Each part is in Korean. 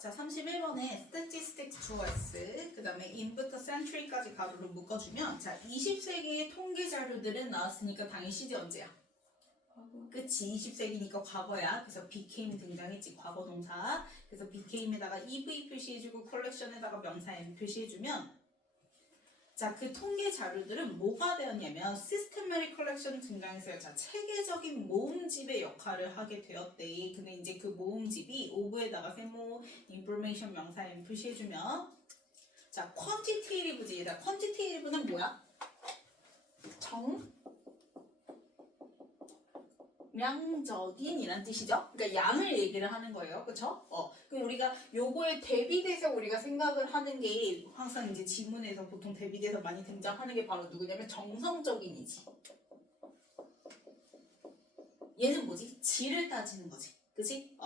자, 31번에 statistics towards 그 다음에 in부터 century까지 가로로 묶어주면 자, 20세기의 통계 자료들은 나왔으니까 당연히 시제 언제야? 그치, 20세기니까 과거야. 그래서 became 등장했지, 과거 동사. 그래서 became에다가 EV 표시해주고 collection에다가 명사 M 표시해주면 자, 그 통계 자료들은 뭐가 되었냐면 systematic collection 등장했어요. 자, 체계적인 모음집의 역할을 하게 되었대. 근데 이제 그 모음집이 of에다가 세모 information 명사 M 표시해주면 자, quantitative지. 자, quantitative는 뭐야? 정량적인이란 뜻이죠. 그러니까 양을 얘기를 하는 거예요. 그쵸? 그럼 우리가 요거에 대비돼서 우리가 생각을 하는 게 항상 이제 지문에서 보통 대비돼서 많이 등장하는 게 바로 누구냐면 정성적인이지. 얘는 뭐지? 질을 따지는 거지. 그치?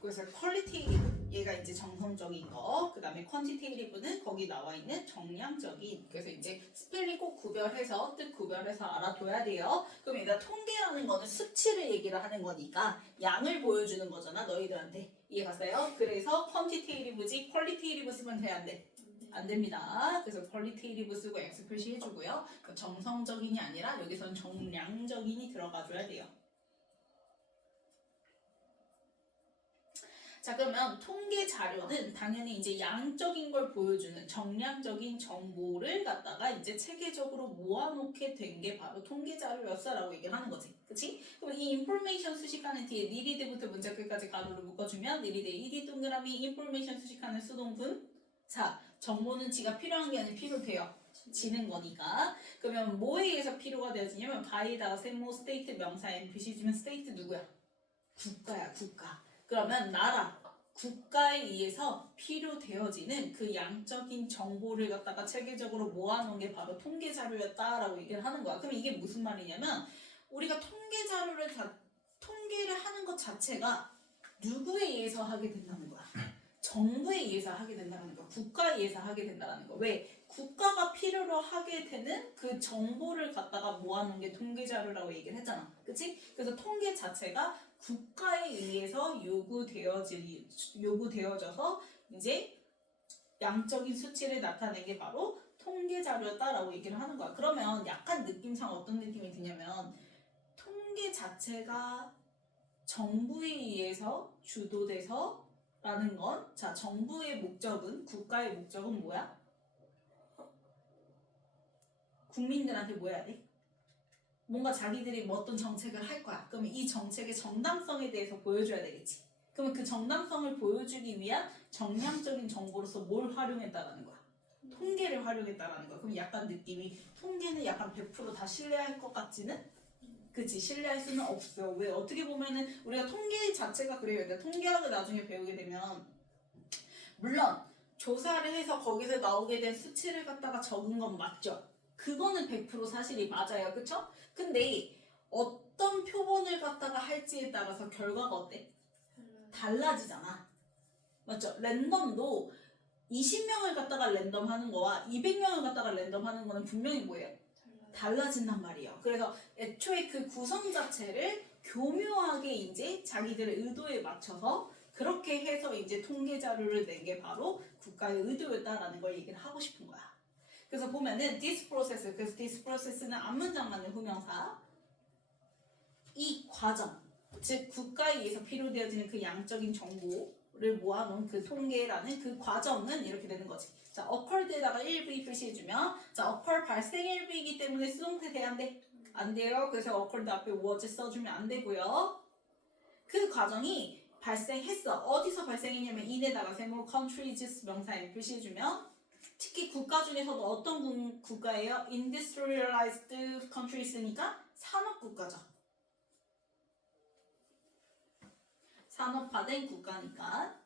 그래서 qualitative 얘가 이제 정성적인 거, 그 다음에 quantitative는 거기 나와 있는 정량적인. 그래서 이제 스펠링 꼭 구별해서 뜻 구별해서 알아둬야 돼요. 그럼 일단 통계라는 거는 수치를 얘기를 하는 거니까 양을 보여주는 거잖아 너희들한테. 이해 갔어요? 그래서 quantitative지 qualitative 쓰면 돼 안 돼? 안 됩니다. 그래서 qualitative 쓰고 X 표시해주고요. 정성적인이 아니라 여기서는 정량적인이 들어가줘야 돼요. 자, 그러면 통계 자료는 당연히 이제 양적인 걸 보여주는 정량적인 정보를 갖다가 이제 체계적으로 모아놓게 된 게 바로 통계 자료였어라고 얘기를 하는 거지. 그치? 그럼 이 인포메이션 수식하는 뒤에 니리드부터 문자 끝까지 가로로 묶어주면 니리드 ED 동그라미 인포메이션 수식하는 수동분. 자, 정보는 지가 필요한 게 아니라 필요돼요. 지는 거니까. 그러면 뭐에 의해서 필요가 되어지냐면 바에다가 세모 스테이트 명사 M 표시해주면 스테이트 누구야? 국가야, 국가. 그러면 나라, 국가에 의해서 필요되어지는 그 양적인 정보를 갖다가 체계적으로 모아놓은 게 바로 통계 자료였다라고 얘기를 하는 거야. 그럼 이게 무슨 말이냐면 우리가 통계 자료를 통계를 하는 것 자체가 누구에 의해서 하게 된다는 거야. 정부에 의해서 하게 된다는 거, 국가에 의해서 하게 된다는 거. 왜? 국가가 필요로 하게 되는 그 정보를 갖다가 모아놓은 게 통계 자료라고 얘기를 했잖아. 그치? 그래서 통계 자체가 국가에 의해서 요구되어져서 이제 양적인 수치를 나타낸 게 바로 통계 자료였다라고 얘기를 하는 거야. 그러면 약간 느낌상 어떤 느낌이 드냐면 통계 자체가 정부에 의해서 주도돼서 라는 건, 자, 정부의 목적은, 국가의 목적은 뭐야? 국민들한테 뭐 해야 돼? 뭔가 자기들이 뭐 어떤 정책을 할 거야. 그러면 이 정책의 정당성에 대해서 보여줘야 되겠지. 그러면 그 정당성을 보여주기 위한 정량적인 정보로서 뭘 활용했다라는 거야? 통계를 활용했다라는 거야. 그럼 약간 느낌이 통계는 약간 100% 다 신뢰할 것 같지는? 그치, 신뢰할 수는 없어. 왜? 어떻게 보면은 우리가 통계 자체가 그래요. 근데 통계학을 나중에 배우게 되면 물론 조사를 해서 거기서 나오게 된 수치를 갖다가 적은 건 맞죠. 그거는 100% 사실이 맞아요. 그쵸? 근데 어떤 표본을 갖다가 할지에 따라서 결과가 어때? 달라지잖아. 맞죠? 랜덤도 20명을 갖다가 랜덤 하는 거와 200명을 갖다가 랜덤 하는 거는 분명히 뭐예요? 달라진단 말이에요. 그래서 애초에 그 구성 자체를 교묘하게 이제 자기들의 의도에 맞춰서 그렇게 해서 이제 통계 자료를 낸 게 바로 국가의 의도였다라는 걸 얘기를 하고 싶은 거야. 그래서 보면은 this process, 그래서 this process는 앞문장 맞는 후명사. 이 과정, 즉 국가에 의해서 필요되어지는 그 양적인 정보를 모아놓은 그 통계라는 그 과정은 이렇게 되는 거지. 자, occurred에다가 1V 표시해주면 자, occur 발생 1V이기 때문에 수동태 돼야 안 돼? 안 돼요. 그래서 occurred 앞에 was 써주면 안 되고요. 그 과정이 발생했어. 어디서 발생했냐면 in에다가 세모 countries 명사 M 표시해주면 특히 국가 중에서도 어떤 국가예요? industrialized countryes니까 산업국가죠. 산업화된 국가니까.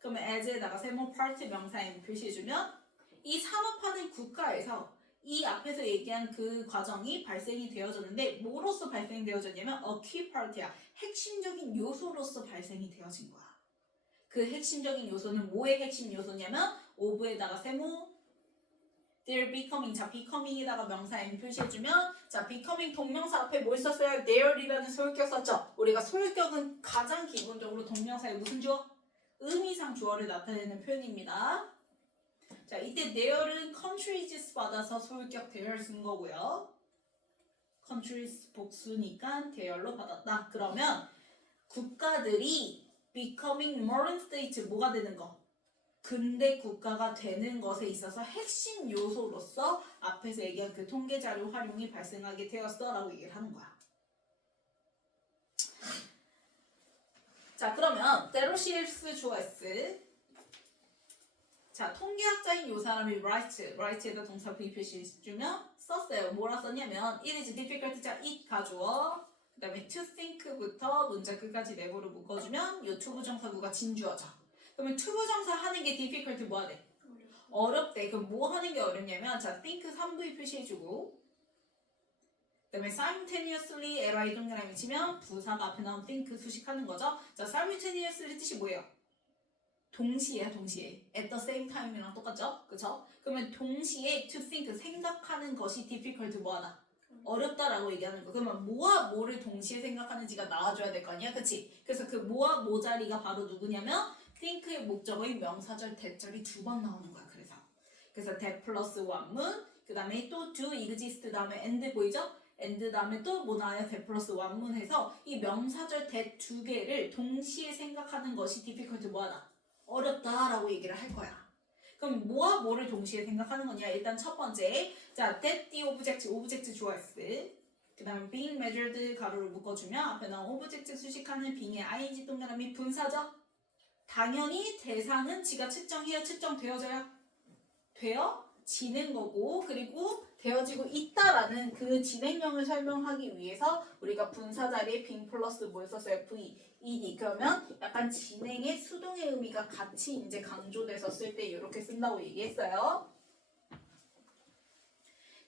그러면 as에다가 세모 part 명사 M 표시해주면 이 산업화된 국가에서 이 앞에서 얘기한 그 과정이 발생이 되어졌는데 뭐로서 발생되어졌냐면 a key part야. 핵심적인 요소로서 발생이 되어진 거야. 그 핵심적인 요소는 뭐의 핵심 요소냐면 of에다가 세모 they're becoming. 자, becoming에다가 명사 am 표시해주면 자, becoming 동명사 앞에 뭘 썼어요? there이라는 소유격 썼죠? 우리가 소유격은 가장 기본적으로 동명사의 무슨 주어? 의미상 주어를 나타내는 표현입니다. 자, 이때 there는 countries 받아서 소유격 there를 쓴 거고요. countries 복수니까 there로 받았다. 그러면 국가들이 becoming modern state 뭐가 되는 거? 근대 국가가 되는 것에 있어서 핵심 요소로서 앞에서 얘기한 그 통계 자료 활용이 발생하게 되었어 라고 얘기를 하는 거야. 자, 그러면 데로시스 주어스. 자, 통계학자인 요 사람이 write에다 동사 V 표시해주면 썼어요. 뭐라 썼냐면 it is difficult. 자, it 가주어. 그 다음에 to think부터 문자 끝까지 내부로 묶어주면 요 투부정사구가 진주어죠. 그러면 투부정사 하는 게 difficult 뭐 하대? 어렵대. 그럼 뭐 하는 게 어렵냐면 자, think 3V 표시해주고 그 다음에 simultaneously ly 동그라미 치면 부사가 앞에 나온 think 수식하는 거죠. 자, simultaneously 뜻이 뭐예요? 동시에 at the same time이랑 똑같죠? 그쵸? 그러면 동시에 to think 생각하는 것이 difficult 뭐하다? 어렵다라고 얘기하는 거. 그러면 뭐와 뭐를 동시에 생각하는지가 나와줘야 될 거 아니야? 그치? 그래서 그 뭐와 뭐 자리가 바로 누구냐면 think의 목적어인 명사절 대절이 두 번 나오는 거야. 그래서 that 플러스 원문 그 다음에 또 do exist 다음에 and 보이죠? and 다음에 또 뭐 나와요? that 플러스 원문 해서 이 명사절 that 두 개를 동시에 생각하는 것이 difficult 뭐하다? 어렵다라고 얘기를 할 거야. 그럼 뭐와 뭐를 동시에 생각하는 거냐? 일단 첫 번째, 자, that the object 주어스. 그 다음에 being measured 가로를 묶어주면 앞에 나온 object 수식하는 being의 ing 동그라미 분사죠? 당연히 대상은 지가 측정해야 측정되어져요? 되어지는 거고 그리고 되어지고 있다라는 그 진행형을 설명하기 위해서 우리가 분사 자리에 being 플러스 뭘 썼어요? V, ed. 그러면 약간 진행의 수동의 의미가 같이 이제 강조돼서 쓸 때 이렇게 쓴다고 얘기했어요.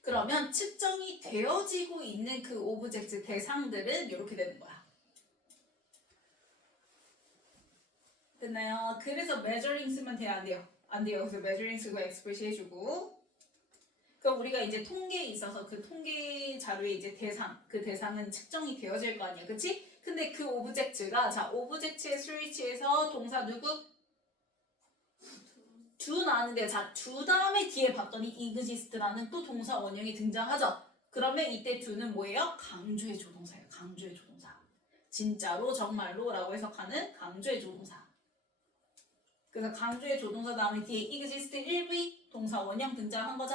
그러면 측정이 되어지고 있는 그 오브젝트 대상들은 이렇게 되는 거야. 됐나요? 그래서 measuring 쓰면 돼요? 안 돼요? 안 돼요. 그래서 measuring 쓰고 express 해주고 그럼 우리가 이제 통계에 있어서 그 통계 자료의 이제 대상, 그 대상은 측정이 되어질 거 아니야, 그치? 근데 그 오브젝트가 자, 오브젝트의 스위치에서 동사 누구? do 나왔는데 자, do 다음에 뒤에 봤더니 exist라는 또 동사 원형이 등장하죠? 그러면 이때 do는 뭐예요? 강조의 조동사예요. 강조의 조동사. 진짜로, 정말로 라고 해석하는 강조의 조동사. 그래서 강조의 조동사 다음에 뒤에 exist 1V 동사 원형 등장한 거죠?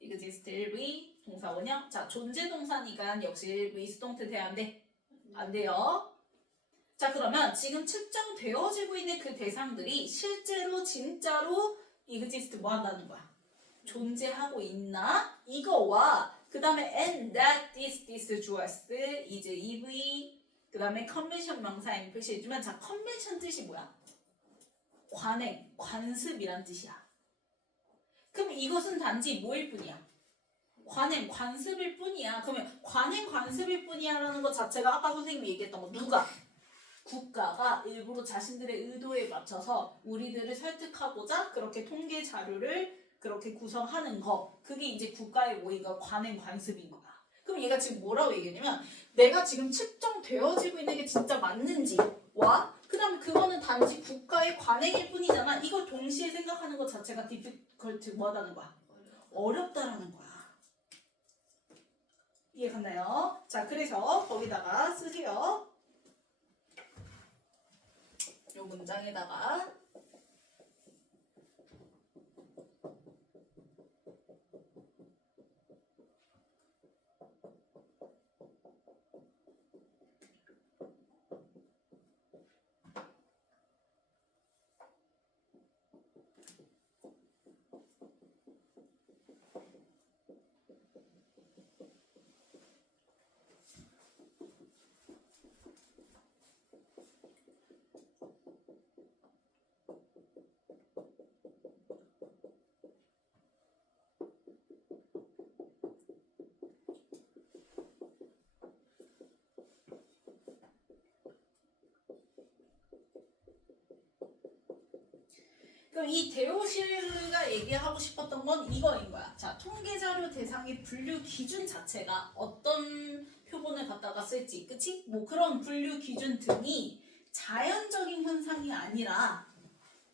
exist 1V 동사 원형. 자, 존재 동사니까 역시 1V 수동태 돼야 안 돼? 안 돼요. 자, 그러면 지금 측정되어지고 있는 그 대상들이 실제로 진짜로 exist 뭐 한다는 거야? 존재하고 있나? 이거와 그 다음에 and that this 주어스 is EV 그 다음에 컨벤션 명사 M 표시해주면 자, 컨벤션 뜻이 뭐야? 관행, 관습이란 뜻이야. 그럼 이것은 단지 뭐일 뿐이야? 관행, 관습일 뿐이야. 그러면 관행, 관습일 뿐이야 라는 것 자체가 아까 선생님이 얘기했던 거 누가? 국가가 일부러 자신들의 의도에 맞춰서 우리들을 설득하고자 그렇게 통계 자료를 그렇게 구성하는 거 그게 이제 국가의 뭐이가 관행, 관습인 거야. 그럼 얘가 지금 뭐라고 얘기했냐면 내가 지금 측정되어지고 있는 게 진짜 맞는지와 그 다음에 그거는 단지 국가의 관행일 뿐이잖아. 이걸 동시에 생각하는 것 자체가 difficult 뭐하다는 거야? 어렵다라는 거야. 이해갔나요? 자, 그래서 거기다가 쓰세요. 요 문장에다가 그럼 이 데오시르가 얘기하고 싶었던 건 이거인 거야. 자, 통계자료 대상의 분류 기준 자체가 어떤 표본을 갖다가 쓸지, 그치? 뭐 그런 분류 기준 등이 자연적인 현상이 아니라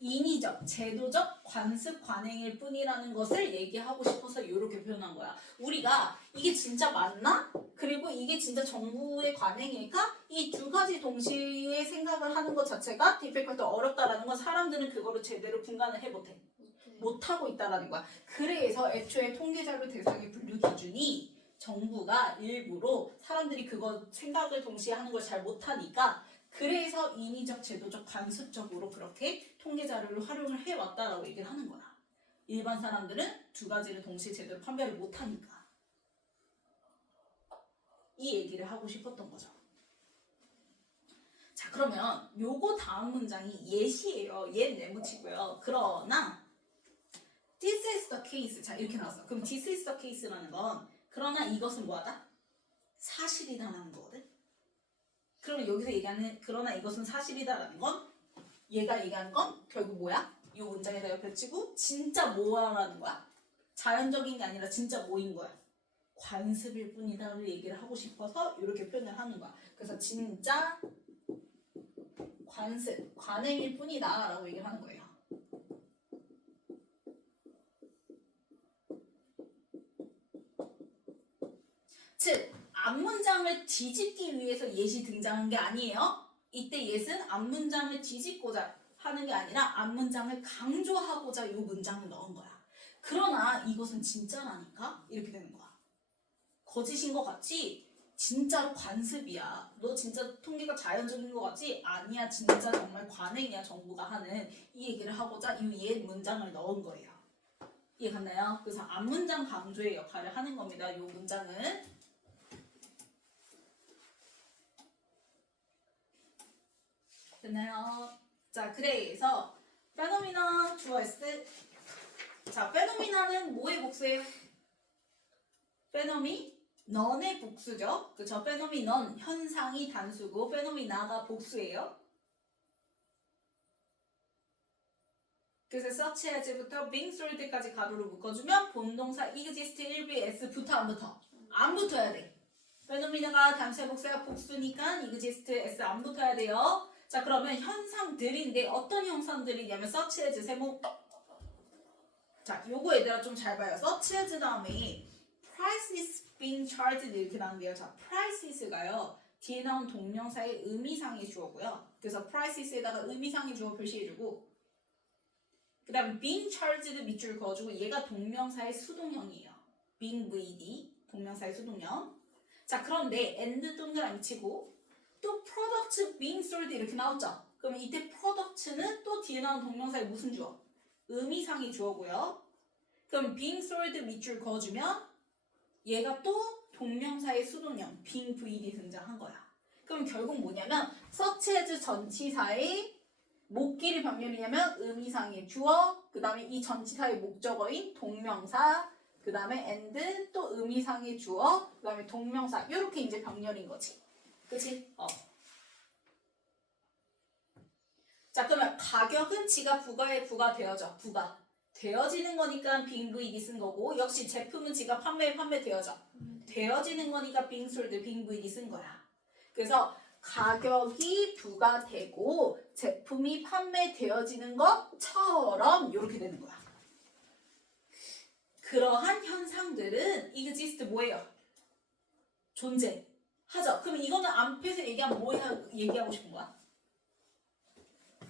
인위적, 제도적, 관습, 관행일 뿐이라는 것을 얘기하고 싶어서 이렇게 표현한 거야. 우리가 이게 진짜 맞나? 그리고 이게 진짜 정부의 관행일까? 이 두 가지 동시에 생각을 하는 것 자체가 디피컬트 어렵다라는 건 사람들은 그거를 제대로 분간을 못하고 있다라는 거야. 그래서 애초에 통계자료 대상의 분류 기준이 정부가 일부러 사람들이 그거 생각을 동시에 하는 걸 잘 못하니까 그래서 인위적, 제도적, 관습적으로 그렇게 통계자료를 활용을 해왔다라고 얘기를 하는 거야. 일반 사람들은 두 가지를 동시에 제대로 판별을 못하니까. 이 얘기를 하고 싶었던 거죠. 자, 그러면 요거 다음 문장이 예시예요. 옛 네모치고요. 그러나 this is the case. 자, 이렇게 나왔어. 그럼 this is the case라는 건 그러나 이것은 뭐하다? 사실이다라는 거거든. 그러면 여기서 얘기하는 그러나 이것은 사실이다라는 건 얘가 얘기하는 건 결국 뭐야? 이 문장에다 옆에 치고 진짜 뭐라는 거야? 자연적인 게 아니라 진짜 뭐인 거야? 관습일 뿐이다를 얘기를 하고 싶어서 이렇게 표현을 하는 거야. 그래서 진짜 관습, 관행일 뿐이다 라고 얘기를 하는 거예요. 즉 앞문장을 뒤집기 위해서 예시 등장한 게 아니에요. 이때 예는 앞문장을 뒤집고자 하는 게 아니라 앞문장을 강조하고자 이 문장을 넣은 거야. 그러나 이것은 진짜라니까? 이렇게 되는 거야. 거짓인 것 같지? 진짜로 관습이야. 너 진짜 통계가 자연적인 것 같지? 아니야. 진짜 정말 관행이야. 정부가 하는 이 얘기를 하고자 이 옛 문장을 넣은 거예요. 이해 갔나요? 그래서 앞문장 강조의 역할을 하는 겁니다. 이 문장은. 됐나요? 자, 그래서 페노미나 주어 S. 자, 페노미나는 뭐의 복수예요? 페노미넌의 복수죠. 그쵸? 페노미넌 현상이 단수고 페노미나가 복수예요. 그래서 such as부터 being sold까지 가로로 묶어주면 본동사 exist 1비 s 붙어 안 붙어? 안 붙어야 돼. 페노미나가 단수의 복수야. 복수니까 exist s 안 붙어야 돼요. 자, 그러면 현상들인데 어떤 현상들이냐면 such as 세모. 자, 요거 얘들아 좀 잘 봐요. such as 다음에 price is being charged 이렇게 나온대요. 자, price is가요. 뒤에 나온 동명사의 의미상의 주어고요. 그래서 price is에다가 의미상의 주어 표시해주고 그 다음 being charged 밑줄 그어주고 얘가 동명사의 수동형이에요. being VD 동명사의 수동형. 자, 그런데 and 동그라미 치고 또 product being sold 이렇게 나왔죠. 그러면 이때 product는 또 뒤에 나온 동명사의 무슨 주어? 의미상의 주어고요. 그럼 being sold 밑줄 그어주면 얘가 또 동명사의 수동형 being VD 등장한 거야. 그럼 결국 뭐냐면 such as 전치사의 목길이 병렬이냐면 의미상의 주어, 그 다음에 이 전치사의 목적어인 동명사, 그 다음에 and 또 의미상의 주어, 그 다음에 동명사 이렇게 이제 병렬인 거지. 그치? 자, 그러면 가격은 지가 부가에 부가되어져. 부가. 되어지는 거니까 being VD 쓴 거고 역시 제품은 지가 판매되어져. 되어지는 거니까 being sold, being VD 쓴 거야. 그래서 가격이 부가되고 제품이 판매되어지는 것처럼 이렇게 되는 거야. 그러한 현상들은 exist 뭐예요? 존재하죠. 그럼 이거는 앞에서 얘기한 뭐 얘기하고 싶은 거야?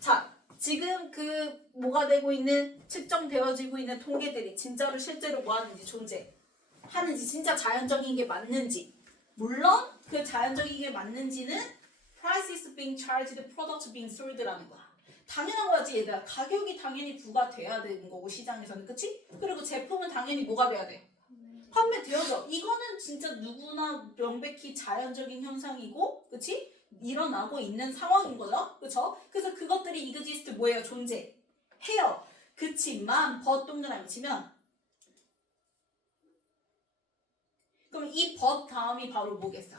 자, 지금 그 뭐가 되고 있는 측정되어지고 있는 통계들이 진짜로 실제로 뭐 하는지 존재하는지 진짜 자연적인 게 맞는지 물론 그 자연적인 게 맞는지는 price is being charged, product being sold라는 거야. 당연한 거지 얘들아. 가격이 당연히 부과돼야 되는 거고 시장에서는 그치? 그리고 제품은 당연히 뭐가 돼야 돼? 판매되어져. 이거는 진짜 누구나 명백히 자연적인 현상이고 그치? 일어나고 있는 상황인 거죠. 그쵸? 그래서 그것들이 exist 뭐예요? 존재해요. 그치만 but 동그라미 치면 그럼 이 but 다음이 바로 뭐겠어?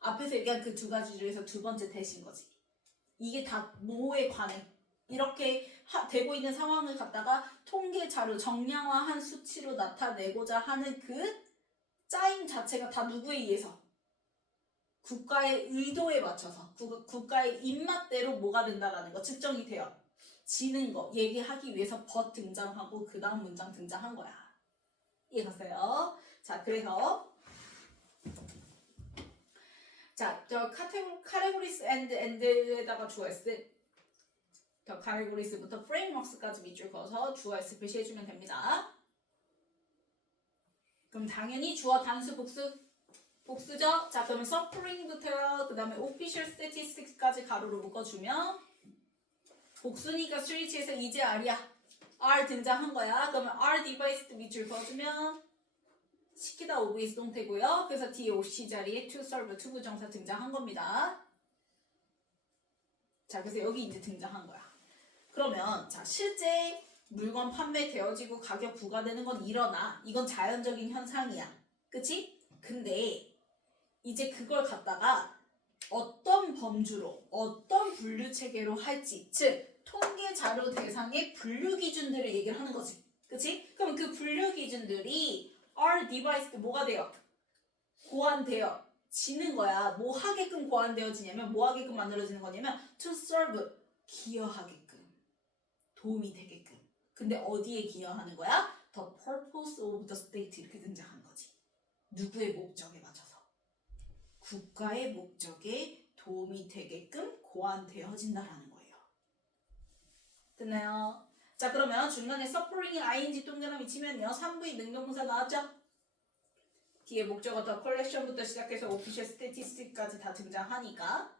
앞에서 얘기한 그 두 가지 중에서 두 번째 대신 거지. 이게 다 뭐에 관해? 이렇게 되고 있는 상황을 갖다가 통계 자료 정량화한 수치로 나타내고자 하는 그 짜임 자체가 다 누구에 의해서? 국가의 의도에 맞춰서 국가의 입맛대로 뭐가 된다라는 거 측정이 돼요. 지는 거 얘기하기 위해서 but 등장하고 그 다음 문장 등장한 거야. 이해갔어요? 자, 그래서 자, 저 categories and에다가 주어 S 더 categories부터 frameworks까지 밑줄 그어서 주어 S 표시해주면 됩니다. 그럼 당연히 주어 단수 복수죠? 자, 그러면 suffering부터 그 다음에 official statistics까지 가로로 묶어주면 복수니까 스위치에서 이제 R이야. R 등장한 거야. 그러면 R device 밑줄 그어주면 시키다 오브이 수동태고요. 그래서 DOC 자리에 to serve 투부정사 등장한 겁니다. 자, 그래서 여기 이제 등장한 거야. 그러면 자, 실제 물건 판매되어지고 가격 부과되는 건 일어나. 이건 자연적인 현상이야. 그치? 근데 이제 그걸 갖다가 어떤 범주로 어떤 분류 체계로 할지, 즉 통계 자료 대상의 분류 기준들을 얘기를 하는 거지. 그치? 그럼 그 분류 기준들이 R device 뭐가 돼요? 고안되어지는 거야. 뭐 하게끔 고안되어지냐면 뭐 하게끔 만들어지는 거냐면 to serve 기여하게끔 도움이 되게끔. 근데 어디에 기여하는 거야? The purpose of the state 이렇게 등장하는 거지. 누구의 목적에 맞춰서 국가의 목적에 도움이 되게끔 고안되어진다라는 거예요. 됐나요? 자, 그러면 중간에 suffering이 ing 동그라미 치면요 3부의 능동문사 나왔죠? 뒤에 목적어 더 컬렉션부터 시작해서 오피셜 스태티스틱까지 다 등장하니까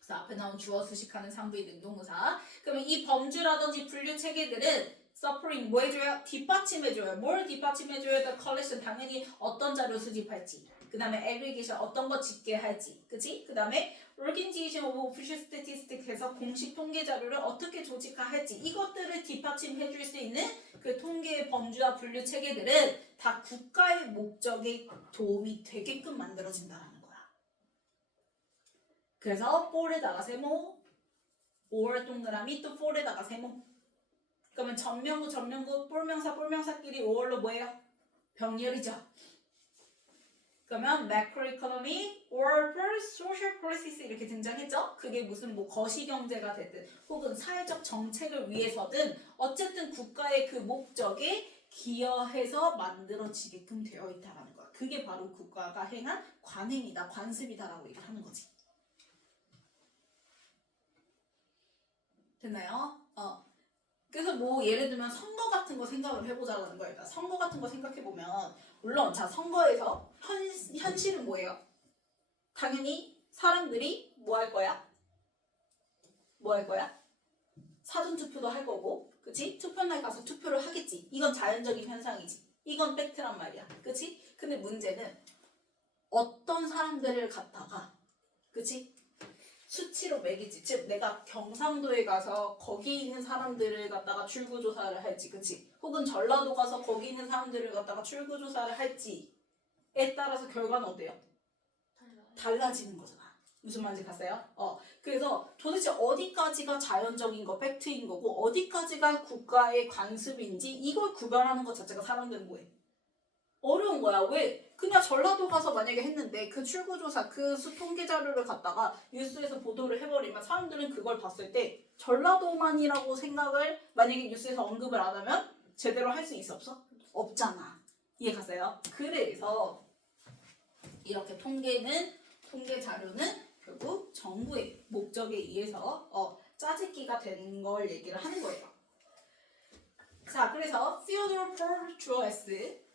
그래서 앞에 나온 주어 수식하는 3부의 능동문사. 그러면 이 범주라든지 분류 체계들은 서프링 뭐 해줘요? 뒷받침해줘요. 뭘 뒷받침해줘요? The collection 당연히 어떤 자료 수집할지, 그 다음에 aggregation 어떤 거 집계할지, 그치? 그 다음에 organization of official statistics 해서 공식 통계 자료를 어떻게 조직화할지 이것들을 뒷받침해줄 수 있는 그 통계의 범주와 분류 체계들은 다 국가의 목적에 도움이 되게끔 만들어진다는 거야. 그래서 for에다가 세모, or 동그라미 또 for에다가 세모. 그러면 전명구, 뿔명사끼리 5월로 뭐예요? 병렬이죠. 그러면 macroeconomy or social policies 이렇게 등장했죠. 그게 무슨 뭐 거시경제가 됐든 혹은 사회적 정책을 위해서든 어쨌든 국가의 그 목적에 기여해서 만들어지게끔 되어 있다라는 거야. 그게 바로 국가가 행한 관행이다, 관습이다라고 얘기를 하는 거지. 됐나요? 그래서 뭐 예를 들면 선거 같은 거 생각을 해보자는 거예요. 그러니까 선거 같은 거 생각해보면 물론 자 선거에서 현실은 뭐예요? 당연히 사람들이 뭐 할 거야? 뭐 할 거야? 사전투표도 할 거고 그치? 투표날 가서 투표를 하겠지. 이건 자연적인 현상이지. 이건 팩트란 말이야. 그치? 근데 문제는 어떤 사람들을 갖다가 그치? 수치로 매기지. 즉 내가 경상도에 가서 거기 있는 사람들을 갖다가 출구조사를 할지 그치? 혹은 전라도 가서 거기 있는 사람들을 갖다가 출구조사를 할지에 따라서 결과는 어때요? 달라지는 거잖아. 무슨 말인지 갔어요? 그래서 도대체 어디까지가 자연적인 거, 팩트인 거고 어디까지가 국가의 관습인지 이걸 구별하는 것 자체가 사람들은 뭐해? 어려운 거야. 왜? 그냥 전라도 가서 만약에 했는데 그 출구조사, 그 통계 자료를 갖다가 뉴스에서 보도를 해버리면 사람들은 그걸 봤을 때 전라도만이라고 생각을 만약에 뉴스에서 언급을 안 하면 제대로 할 수 있어 없어? 없잖아. 이해 갔어요? 그래서 이렇게 통계 자료는 결국 정부의 목적에 의해서 짜집기가 된 걸 얘기를 하는 거예요. 자, 그래서 Theodore Porges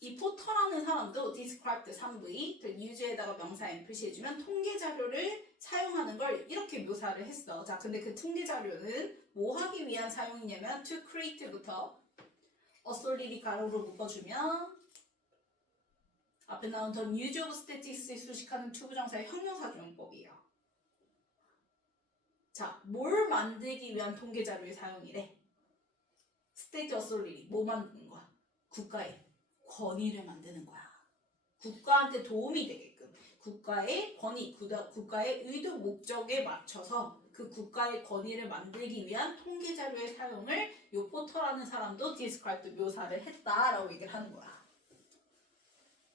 이 포터라는 사람도 described 3V use에다가 명사 M 표시해주면 통계 자료를 사용하는 걸 이렇게 묘사를 했어. 자, 근데 그 통계 자료는 뭐 하기 위한 사용이냐면 to create부터 authority 가로로 묶어주면 앞에 나온 the use of statistics 수식하는 투부정사의 형용사조용법이에요. 자, 뭘 만들기 위한 통계 자료의 사용이래? state authority 뭐 만드는 거야? 국가의 권위를 만드는 거야. 국가한테 도움이 되게끔 국가의 권위, 국가의 의도 목적에 맞춰서 그 국가의 권위를 만들기 위한 통계 자료의 사용을 요 포터라는 사람도 describe 묘사를 했다라고 얘기를 하는 거야.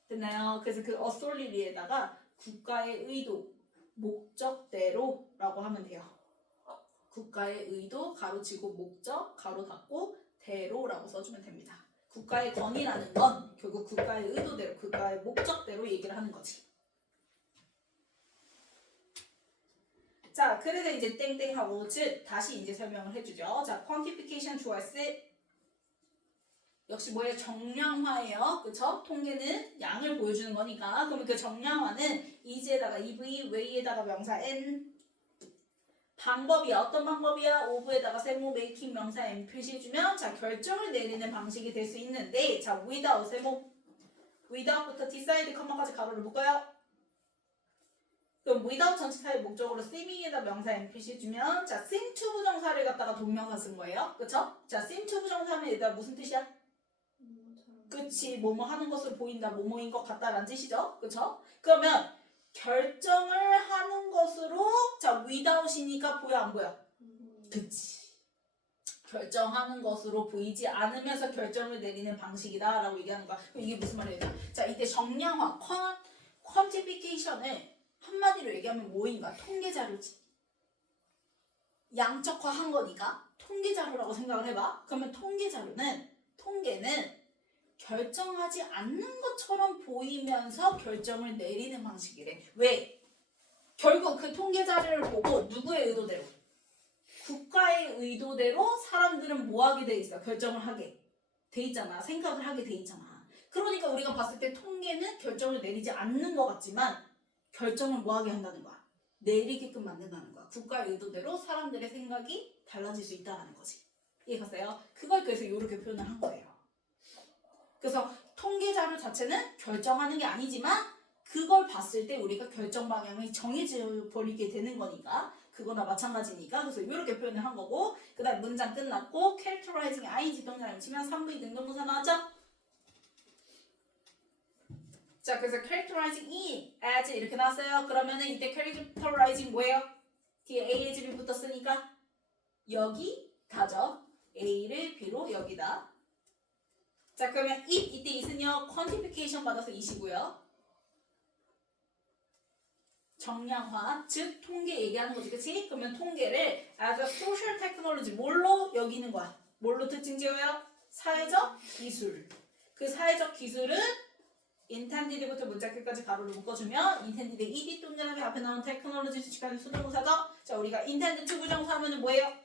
됐나요? 그래서 그 authority에다가 국가의 의도, 목적대로라고 하면 돼요. 국가의 의도, 가로치고 목적, 가로 닫고 대로라고 써주면 됩니다. 국가의 권위라는 건 결국 국가의 의도대로, 국가의 목적대로 얘기를 하는 거지. 자, 그래서 이제 땡땡하고 즉 다시 이제 설명을 해주죠. 자, quantification towards 역시 뭐예요? 정량화예요. 그쵸? 통계는 양을 보여주는 거니까. 그러면 그 정량화는 is에다가 EV, way에다가 명사 N. 방법이야. 어떤 방법이야? of에다가 세모, making 명사 N 표시해주면 자, 결정을 내리는 방식이 될 수 있는데 자, without 세모, without부터 decide, 컴마까지 가로를 묶어요. 그럼 without 전치사의 목적으로 seeming에다 명사 N 표시해주면 자, seem to 부정사를 갖다가 동명사 쓴 거예요. 그쵸? 자, seem to 부정사면 얘들아 무슨 뜻이야? 그치, 뭐뭐 하는 것으로 보인다, 뭐뭐인 것 같다라는 뜻이죠. 그쵸? 그러면 결정을 하는 것으로 자, without이니까 보여 안 보여? 그치. 결정하는 것으로 보이지 않으면서 결정을 내리는 방식이다 라고 얘기하는 거야. 그럼 이게 무슨 말이에요? 자, 이때 정량화, 퀀티피케이션을 한마디로 얘기하면 뭐인가? 통계자료지. 양적화한 거니까 통계자료라고 생각을 해봐. 그러면 통계는 결정하지 않는 것처럼 보이면서 결정을 내리는 방식이래. 왜? 결국 그 통계 자료를 보고 누구의 의도대로? 국가의 의도대로 사람들은 뭐 하게 돼 있어? 결정을 하게 돼 있잖아. 생각을 하게 돼 있잖아. 그러니까 우리가 봤을 때 통계는 결정을 내리지 않는 것 같지만 결정을 뭐 하게 한다는 거야? 내리게끔 만든다는 거야. 국가의 의도대로 사람들의 생각이 달라질 수 있다는 거지. 이해갔어요? 그걸 그래서 이렇게 표현을 한 거예요. 그래서 통계 자료 자체는 결정하는 게 아니지만 그걸 봤을 때 우리가 결정 방향이 정해져 버리게 되는 거니까 그거나 마찬가지니까 그래서 이렇게 표현을 한 거고 그 다음 문장 끝났고 characterizing ing 동사를 치면 3V 능동문사 나왔죠? 자 그래서 characterizing 이 as 이렇게 나왔어요. 그러면은 이때 characterizing 뭐예요? 뒤에 A, as, B 붙었으니까 여기 다죠. A를 B로 여기다. 자 그러면 이때 it은요 quantification 받아서 it이고요. 정량화 즉 통계 얘기하는 거지 그치? 그러면 통계를 as a social technology 뭘로 여기는 거야? 뭘로 특징 지어요? 사회적 기술. 그 사회적 기술은 intended부터 문자 끝까지 가로를 묶어주면 intended ed 동그라미 앞에 나온 technology 수식하는 수동사죠? 자 우리가 intended to 부정사 하면은 뭐예요?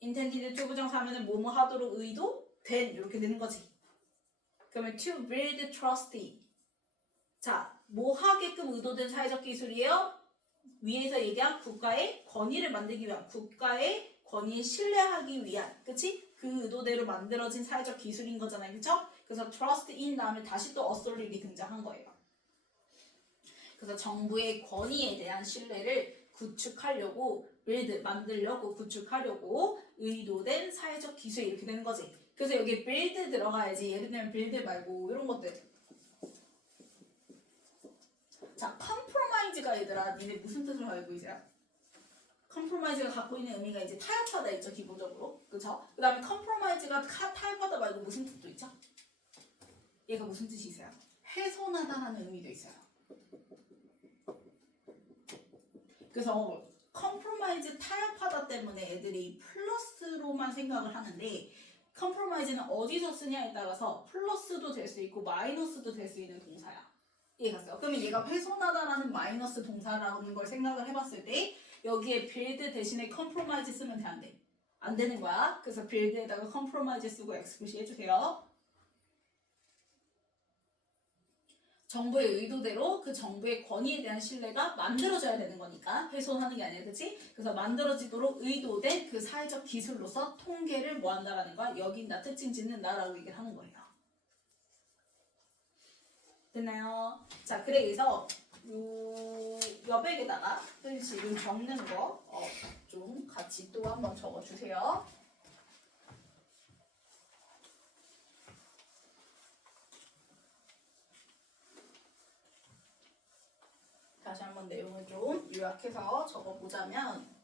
intended to 부정사 하면은 뭐뭐 하도록 의도? 된 이렇게 되는 거지. 그러면 to build trust. 자, 뭐 하게끔 의도된 사회적 기술이에요? 위에서 얘기한 국가의 권위를 만들기 위한 국가의 권위에 신뢰하기 위한 그치? 그 의도대로 만들어진 사회적 기술인 거잖아요. 그쵸? 그래서 trust in 다음에 다시 또 authority 등장한 거예요. 그래서 정부의 권위에 대한 신뢰를 구축하려고 build 만들려고 구축하려고 의도된 사회적 기술 이렇게 되는 거지. 그래서 여기 build 들어가야지. 예를 들면 build 말고 이런 것들. 자, compromise가 얘들아 니네 무슨 뜻으로 알고 있어요? compromise가 갖고 있는 의미가 이제 타협하다 있죠 기본적으로. 그쵸? 그 다음에 compromise가 타협하다 말고 무슨 뜻도 있죠? 얘가 무슨 뜻이 있어요? 훼손하다라는 의미도 있어요. 그래서 compromise 타협하다 때문에 애들이 플러스로만 생각을 하는데 compromise는 어디서 쓰냐에 따라서 플러스도 될 수 있고 마이너스도 될 수 있는 동사야. 이해갔어요? 그러면 얘가 훼손하다라는 마이너스 동사라는 걸 생각을 해봤을 때 여기에 build 대신에 compromise 쓰면 돼 안 돼? 안 되는 거야. 그래서 build에다가 compromise 쓰고 X 표시해주세요. 정부의 의도대로 그 정부의 권위에 대한 신뢰가 만들어져야 되는 거니까 훼손하는 게 아니라 그치? 그래서 만들어지도록 의도된 그 사회적 기술로서 통계를 뭐 한다라는 거야? 여긴다, 특징 짓는다라고 얘기를 하는 거예요. 됐나요? 자, 그래서 요 여백에다가 지금 적는 거 좀 같이 또 한번 적어주세요. 다시 한번 내용을 좀 요약해서 적어보자면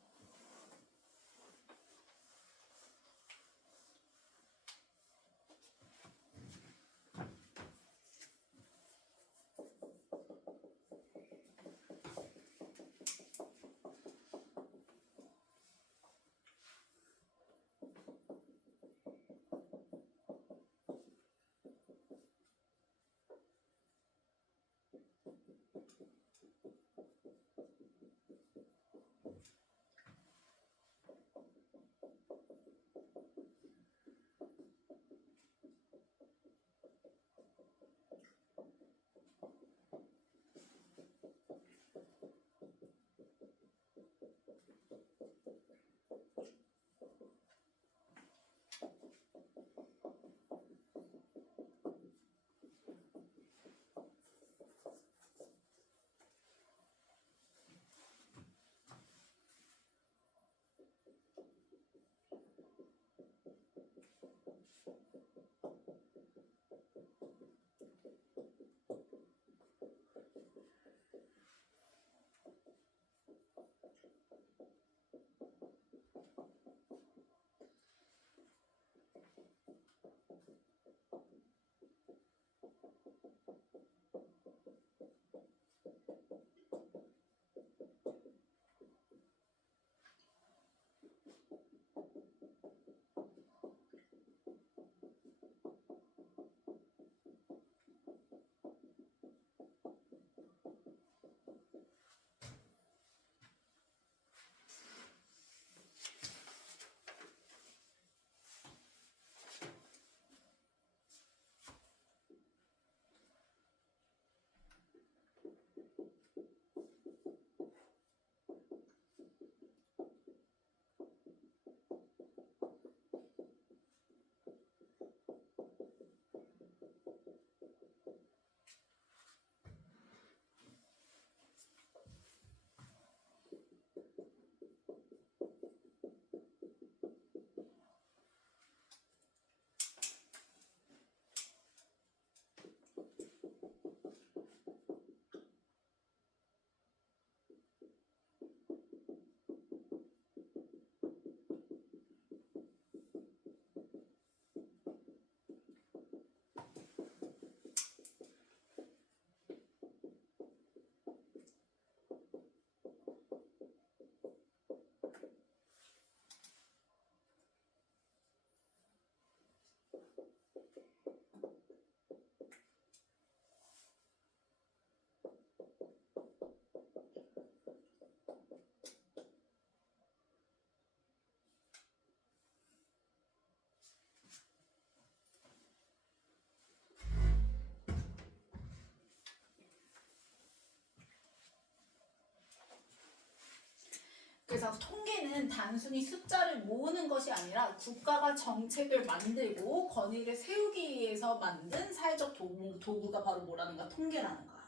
그래서 통계는 단순히 숫자를 모으는 것이 아니라 국가가 정책을 만들고 건의를 세우기 위해서 만든 사회적 도구가 바로 뭐라는가? 통계라는 거야.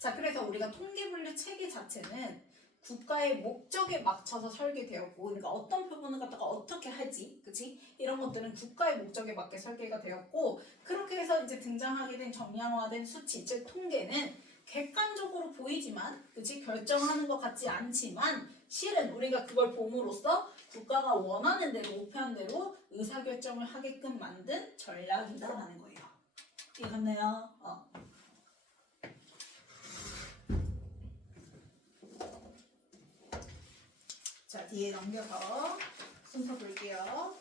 자, 그래서 우리가 통계분류 체계 자체는 국가의 목적에 맞춰서 설계되었고, 그러니까 어떤 표본을 갖다가 어떻게 할지, 그치? 이런 것들은 국가의 목적에 맞게 설계가 되었고, 그렇게 해서 이제 등장하게 된 정량화된 수치, 즉 통계는 객관적으로 보이지만, 그치? 결정하는 것 같지 않지만, 실은 우리가 그걸 봄으로써 국가가 원하는 대로, 목표한 대로 의사결정을 하게끔 만든 전략이다라는 거예요. 이해갔나요? 자, 뒤에 넘겨서 순서 볼게요.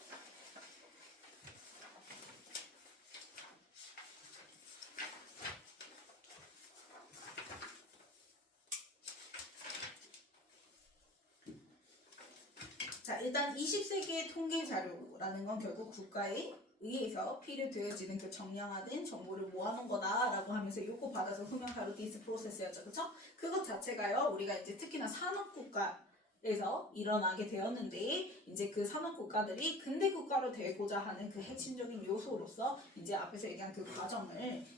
자, 일단 20세기의 통계 자료라는 건 결국 국가에 의해서 필요되어지는 그 정량화된 정보를 모아놓은 거다라고 하면서 요거 받아서 후면 가루디스 프로세스였죠. 그쵸? 그것 자체가요, 우리가 이제 특히나 산업국가에서 일어나게 되었는데, 이제 그 산업국가들이 근대국가로 되고자 하는 그 핵심적인 요소로서 이제 앞에서 얘기한 그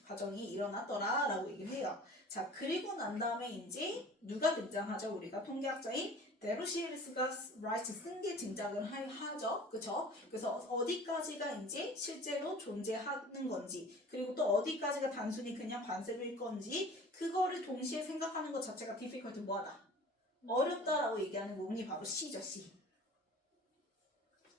과정이 일어났더라라고 얘기를 해요. 자, 그리고 난 다음에 이제 누가 등장하죠? 우리가 통계학자인 데로시에르스가 right 쓴 게 등장을 하죠. 그쵸? 그래서 어디까지가 이제 실제로 존재하는 건지 그리고 또 어디까지가 단순히 그냥 관습일 건지 그거를 동시에 생각하는 것 자체가 difficult 뭐하다? 어렵다라고 얘기하는 부분이 바로 C죠. C.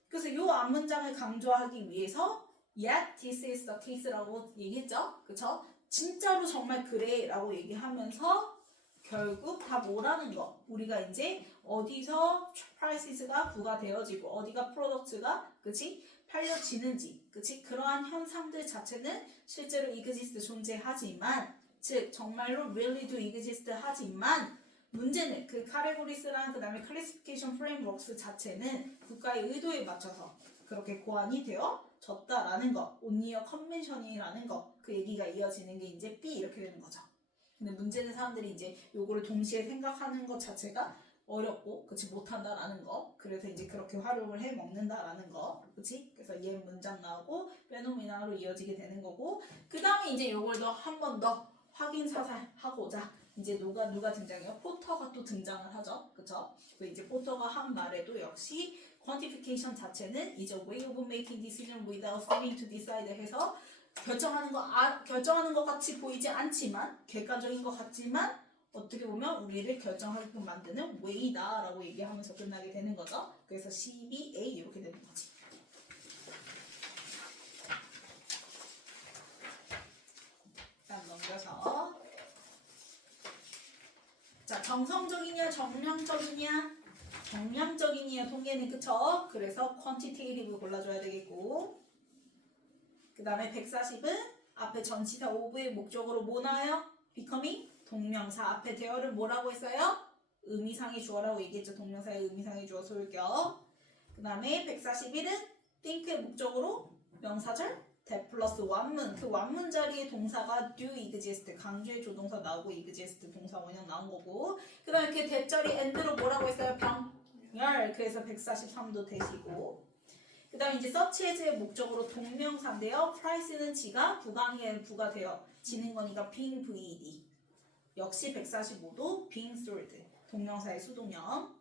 그래서 이 앞문장을 강조하기 위해서 yet this is the case라고 얘기했죠. 그쵸? 진짜로 정말 그래 라고 얘기하면서 결국 다 뭐라는 거 우리가 이제 어디서 prices가 부과되어지고 어디가 product가 그치 팔려지는지 그치 그러한 현상들 자체는 실제로 exist 존재하지만 즉 정말로 really do exist 하지만 문제는 그 categories랑 그 다음에 classification frameworks 자체는 국가의 의도에 맞춰서 그렇게 고안이 되어졌다라는 거 온리어 컨벤션이라는 거 그 얘기가 이어지는 게 이제 B 이렇게 되는 거죠. 근데 문제는 사람들이 이제 요거를 동시에 생각하는 것 자체가 어렵고 그치 못한다라는 거 그래서 이제 그렇게 활용을 해 먹는다라는 거 그치 그래서 얘 문장 나오고 페노미나로 이어지게 되는 거고 그 다음에 이제 요걸 더 한 번 더 확인 사살하고자 이제 누가 등장해요? 포터가 또 등장을 하죠 그쵸 그 이제 포터가 한 말에도 역시 quantification 자체는 이제 way of making decision without failing to decide 해서 결정하는 것 같이 보이지 않지만 객관적인 것 같지만 어떻게 보면 우리를 결정하게끔 만드는 way다라고 얘기하면서 끝나게 되는 거죠. 그래서 CBA 이렇게 되는 거지. 일단 넘겨서 자 정성적이냐 정량적이냐 정량적이냐 통계는 그쵸? 그래서 quantitative 골라줘야 되겠고 그 다음에 140은 앞에 전치사 of의 목적으로 뭐 나와요? becoming 동명사 앞에 대어를 뭐라고 했어요? 의미상의 주어라고 얘기했죠. 동명사의 의미상의 주어 소유격. 그 다음에 141은 think의 목적으로 명사절 that 플러스 완문 그 완문 자리에 동사가 do exist 강조의 조동사 나오고 exist 동사 원형 나온 거고 그 다음에 그 that 자리 and로 뭐라고 했어요? 병렬 그래서 143도 되시고 그 다음에 이제 search as의 목적으로 동명사인데요. price는 지가 부강에 부가되어지는 거니까 being VED 역시 145도 being sold 동명사의 수동형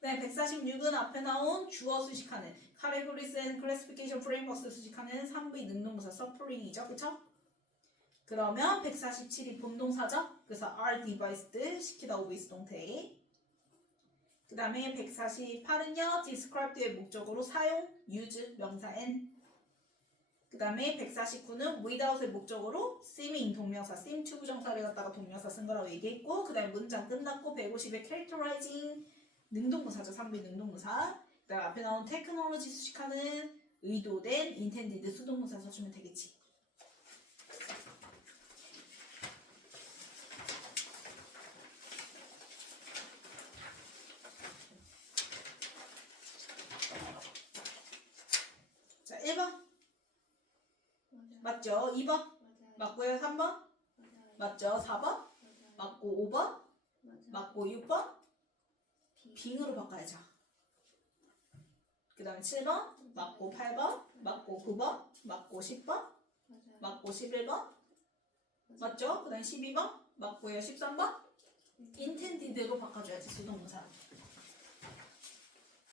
그 다음에 146은 앞에 나온 주어 수식하는 categories and classification frameworks 수식하는 3V 능동부사 suffering이죠. 그쵸? 그러면 147이 본동사죠. 그래서 are devised 시키다 오비스 동태 그 다음에 148은요. described의 목적으로 사용, use, 명사 and 그 다음에 149는 without의 목적으로 seeming 동명사, seem to 부정사를 갖다가 동명사 쓴 거라고 얘기했고 그 다음에 문장 끝났고 150에 characterizing 능동부사죠. 3비 능동부사 그 다음에 앞에 나온 technology 수식하는 의도된 intended 수동부사 써주면 되겠지. 자 1번 맞죠? 2번 맞고요. 3번 맞죠? 4번 맞고 5번 맞고 6번 빙으로 바꿔야죠. 그 다음에 7번 맞고 8번 맞고 9번 맞고 10번 맞고 11번 맞죠? 그 다음에 12번 맞고요. 13번 intended로 바꿔줘야지 수동사